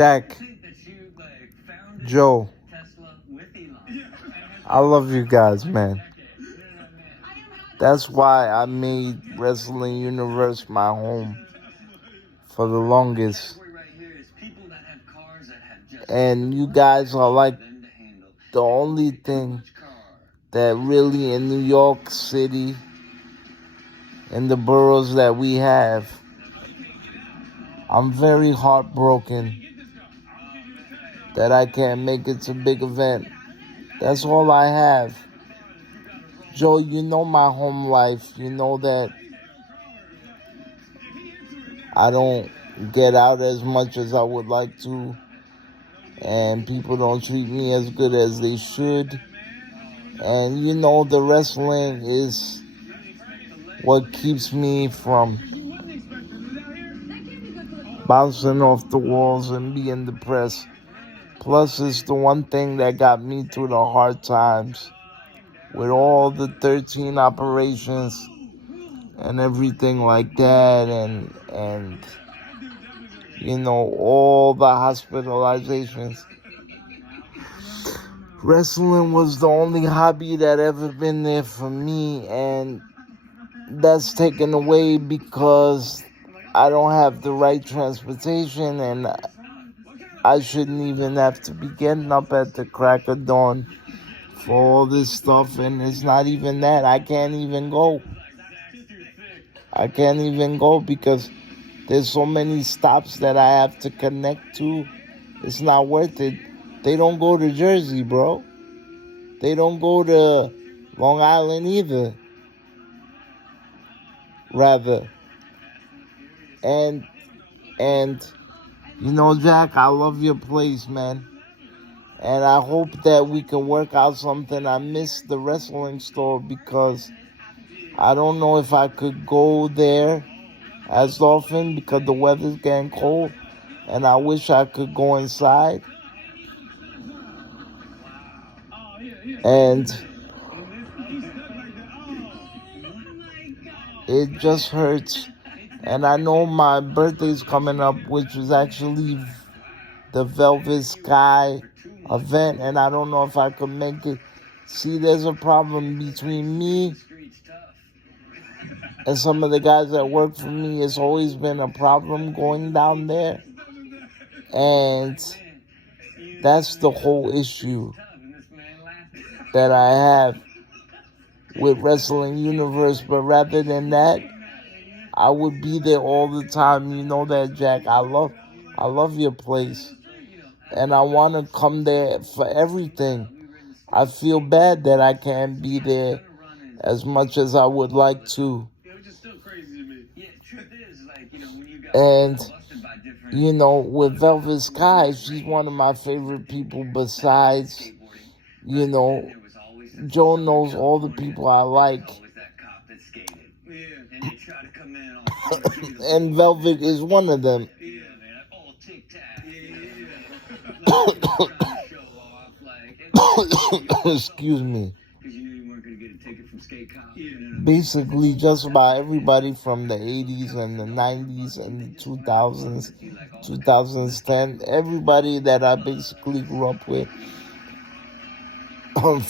Jack, Joe, I love you guys, man. That's why I made Wrestling Universe my home for the longest. And you guys are like the only thing that really in New York City, in the boroughs that we have, I'm very heartbroken that I can't make it to big event. That's all I have. Joe, you know my home life. You know that I don't get out as much as I would like to. And people don't treat me as good as they should. And you know the wrestling is what keeps me from bouncing off the walls and being depressed. Plus, it's the one thing that got me through the hard times with all the 13 operations and everything like that, and you know, all the hospitalizations. Wrestling was the only hobby that ever been there for me, and that's taken away because I don't have the right transportation, and I shouldn't even have to be getting up at the crack of dawn for all this stuff. And it's not even that. I can't even go. Because there's so many stops that I have to connect to. It's not worth it. They don't go to Jersey, bro. They don't go to Long Island either. Rather. And you know, Jack, I love your place, man. And I hope that we can work out something. I miss the wrestling store because I don't know if I could go there as often because the weather's getting cold. And I wish I could go inside. And it just hurts. And I know my birthday's coming up, which is actually the Velvet Sky event, and I don't know if I could make it. See, there's a problem between me and some of the guys that work for me. It's always been a problem going down there, and that's the whole issue that I have with Wrestling Universe. But rather than that, I would be there all the time. You know that, Jack. I love your place. And I want to come there for everything. I feel bad that I can't be there as much as I would like to. And, you know, with Velvet Sky, she's one of my favorite people besides, you know, Joe knows all the people I like. And Velvet is one of them. Excuse me. Basically, just about everybody from the 80s and the 90s and the 2000s, 2010, everybody that I basically grew up with,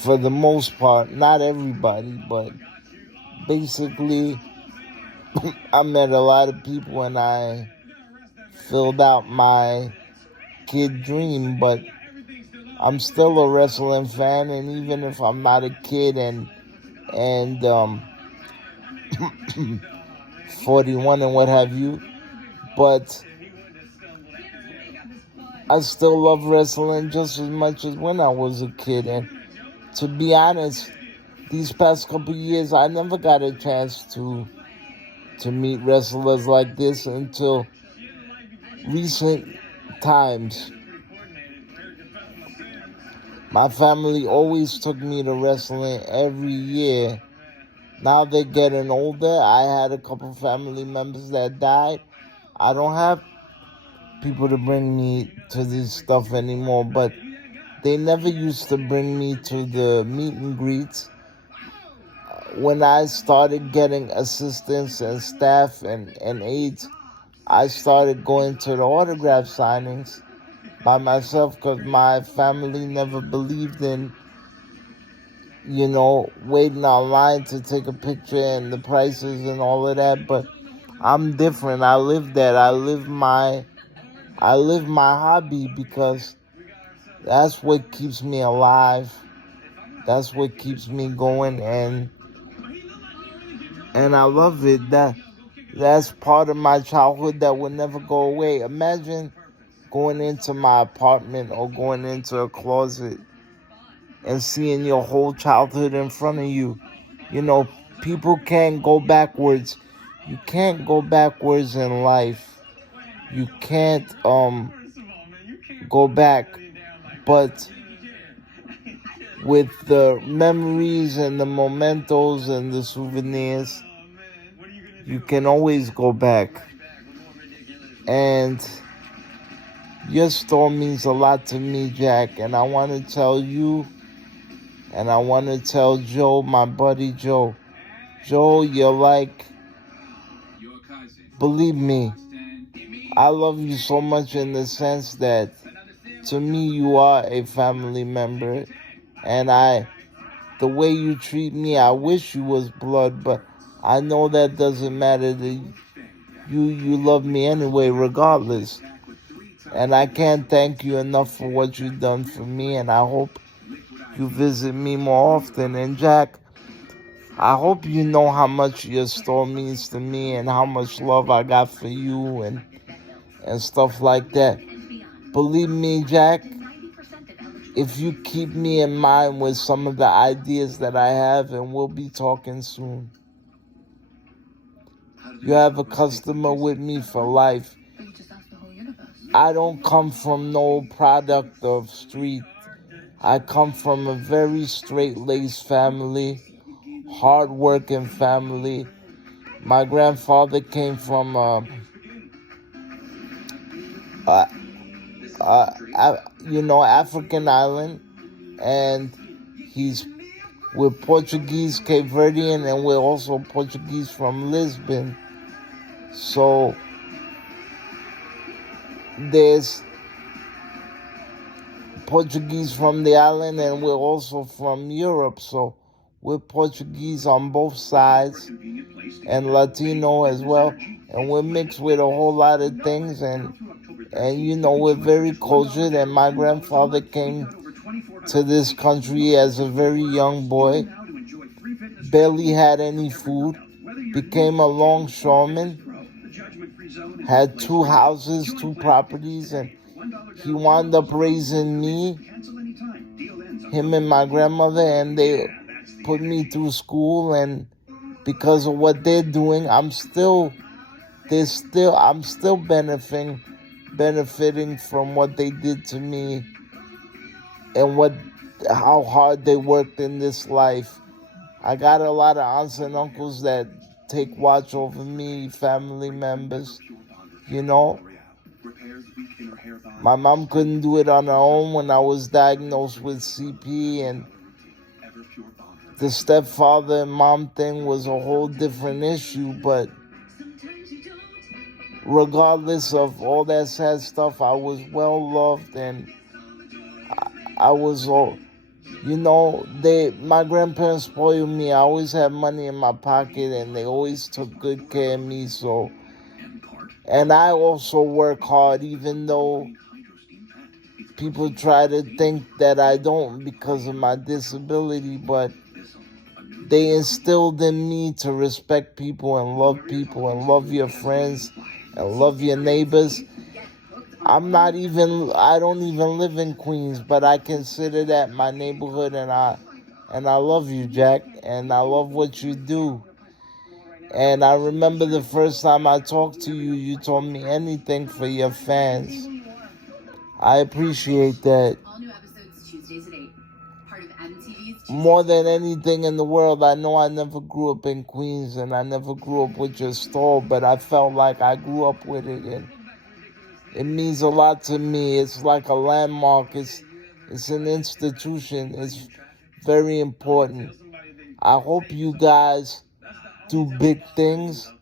for the most part, not everybody, but basically, I met a lot of people and I filled out my kid dream, but I'm still a wrestling fan, and even if I'm not a kid and 41 and what have you, but I still love wrestling just as much as when I was a kid. And to be honest, these past couple years, I never got a chance to meet wrestlers like this until recent times. My family always took me to wrestling every year. Now they're getting older. I had a couple family members that died. I don't have people to bring me to this stuff anymore, but they never used to bring me to the meet and greets. When I started getting assistants and staff and aides, I started going to the autograph signings. by myself because my family never believed in, waiting online to take a picture and the prices and all of that. But I'm different. I live that. I live my hobby because that's what keeps me alive. That's what keeps me going, and I love it. That's part of my childhood that will never go away. Imagine going into my apartment or going into a closet and seeing your whole childhood in front of you. People can't go backwards. You can't go backwards in life. You can't go back. But with the memories and the mementos and the souvenirs, you can always go back. And your store means a lot to me, Jack. And I want to tell you, and I want to tell Joe, my buddy Joe. Joe, you're like, believe me, I love you so much in the sense that to me you are a family member. And the way you treat me, I wish you was blood, but I know that doesn't matter. You love me anyway, regardless. And I can't thank you enough for what you've done for me, and I hope you visit me more often. And Jack, I hope you know how much your store means to me and how much love I got for you and stuff like that. Believe me, Jack, if you keep me in mind with some of the ideas that I have, and we'll be talking soon. You have a customer with me for life. I don't come from no product of street. I come from a very straight-laced family, hard-working family. My grandfather came from African island, and we're Portuguese, Cape Verdean, and we're also Portuguese from Lisbon. So there's Portuguese from the island, and we're also from Europe. So we're Portuguese on both sides, and Latino as well, and we're mixed with a whole lot of things, and we're very cultured. And my grandfather came to this country as a very young boy, barely had any food, became a longshoreman, had 2 houses, 2 properties, and he wound up raising me, him and my grandmother, and they put me through school. And because of what they're doing, I'm still benefiting from what they did to me and how hard they worked in this life. I got a lot of aunts and uncles that take watch over me, family members, My mom couldn't do it on her own when I was diagnosed with CP, and the stepfather and mom thing was a whole different issue. But regardless of all that sad stuff, I was well loved, and I was my grandparents spoiled me. I always had money in my pocket, and they always took good care of me. So, and I also work hard, even though people try to think that I don't because of my disability, but they instilled in me to respect people and love your friends and love your neighbors. I don't even live in Queens, but I consider that my neighborhood, and I love you, Jack, and I love what you do. And I remember the first time I talked to you, you told me anything for your fans. I appreciate that. More than anything in the world, I know I never grew up in Queens, and I never grew up with your store, but I felt like I grew up with it, and it means a lot to me. It's like a landmark. It's an institution. It's very important. I hope you guys do big things,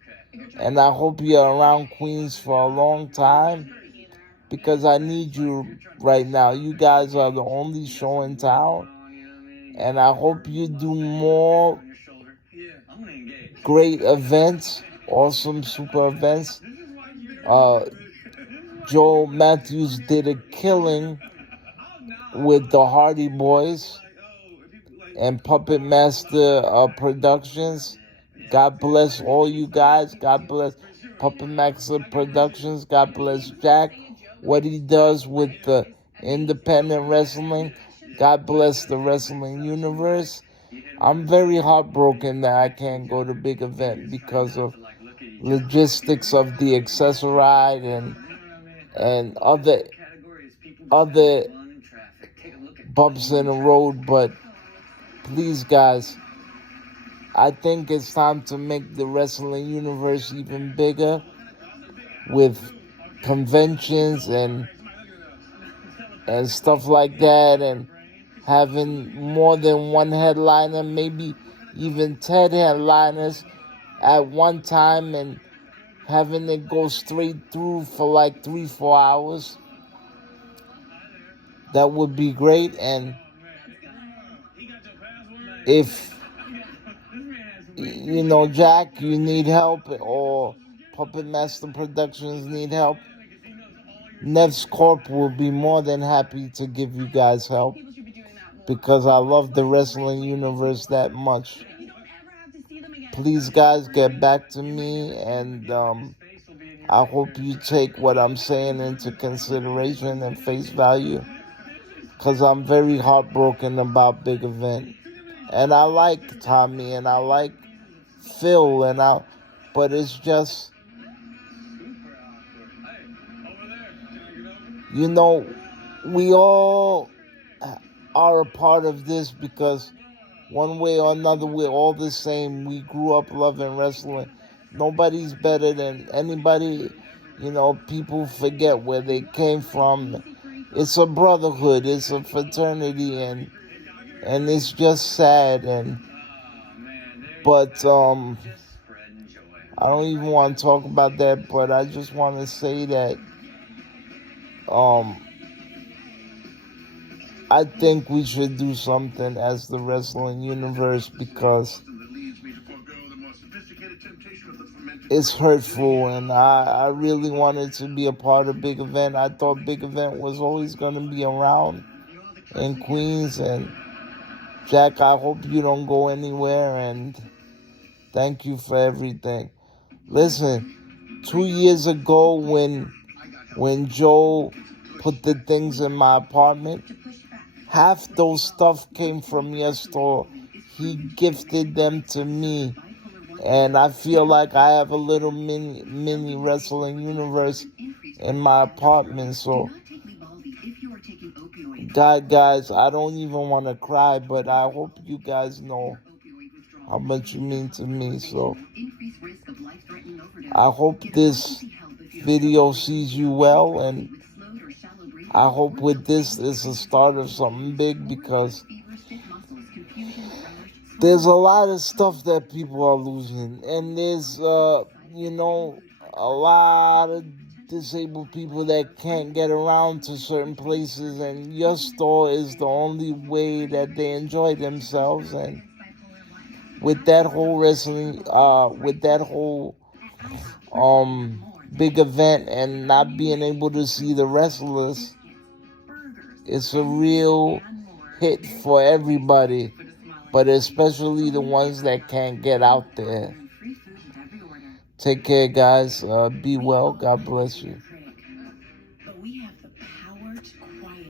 and I hope you're around Queens for a long time. because I need you right now. You guys are the only show in town, and I hope you do more great events, awesome super events. Joe Matthews did a killing with the Hardy Boys and Puppet Master Productions. God bless all you guys. God bless Puppet Master Productions. God bless Jack, what he does with the independent wrestling. God bless the wrestling universe. I'm very heartbroken that I can't go to big event because of logistics of the Accessoride and other bumps in the road. But please, guys, I think it's time to make the wrestling universe even bigger with conventions and stuff like that, and having more than one headliner, maybe even 10 headliners at one time, and having it go straight through for like 3-4 hours. That would be great. And if Jack, you need help, or Puppet Master Productions need help, Nev's Corp will be more than happy to give you guys help, because I love the wrestling universe that much. Please, guys, get back to me, and I hope you take what I'm saying into consideration and face value, because I'm very heartbroken about Big Event. And I like Tommy, and I like Phil, but it's just, we all are a part of this, because one way or another, we're all the same. We grew up loving wrestling. Nobody's better than anybody. People forget where they came from. It's a brotherhood. It's a fraternity, and it's just sad. But I don't even want to talk about that. But I just want to say that I think we should do something as the wrestling universe, because it's hurtful, and I really wanted to be a part of Big Event. I thought Big Event was always going to be around in Queens. And Jack, I hope you don't go anywhere, and thank you for everything. Listen, 2 years ago when Joe put the things in my apartment, half those stuff came from your store. He gifted them to me. And I feel like I have a little mini wrestling universe in my apartment. So, guys, I don't even want to cry, but I hope you guys know how much you mean to me. So, I hope this video sees you well, and I hope with this is the start of something big, because there's a lot of stuff that people are losing, and there's a lot of disabled people that can't get around to certain places, and your store is the only way that they enjoy themselves. And with that whole wrestling, with that whole big event, and not being able to see the wrestlers, it's a real hit for everybody, but especially the ones that can't get out there. Take care, guys. Be well. God bless you.